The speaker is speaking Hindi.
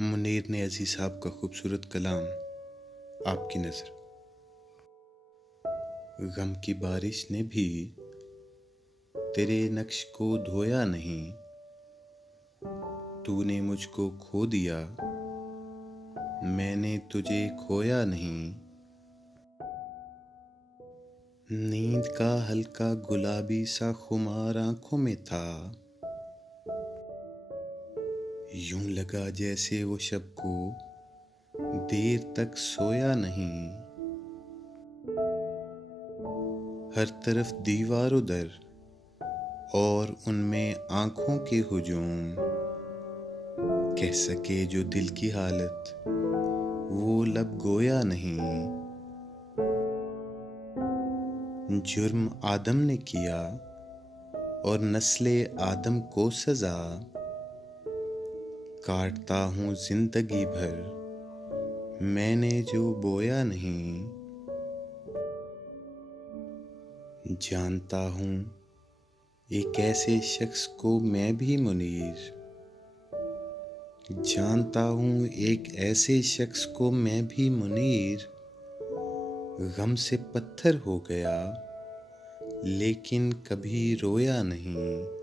मुनीर ने अजीज साहब का खूबसूरत कलाम आपकी नज़र। गम की बारिश ने भी तेरे नक्श को धोया नहीं, तूने मुझको खो दिया, मैंने तुझे खोया नहीं। नींद का हल्का गुलाबी सा खुमार आंखों में था, यूं लगा जैसे वो शब को देर तक सोया नहीं। हर तरफ दीवार उधर और उनमें आंखों के हुजूम, कह सके जो दिल की हालत वो लब गोया नहीं। जुर्म आदम ने किया और नस्ले आदम को सजा, काटता हूँ जिंदगी भर मैंने जो बोया नहीं। जानता हूँ एक ऐसे शख्स को मैं भी मुनीर, जानता हूँ एक ऐसे शख्स को मैं भी मुनीर। गम से पत्थर हो गया लेकिन कभी रोया नहीं।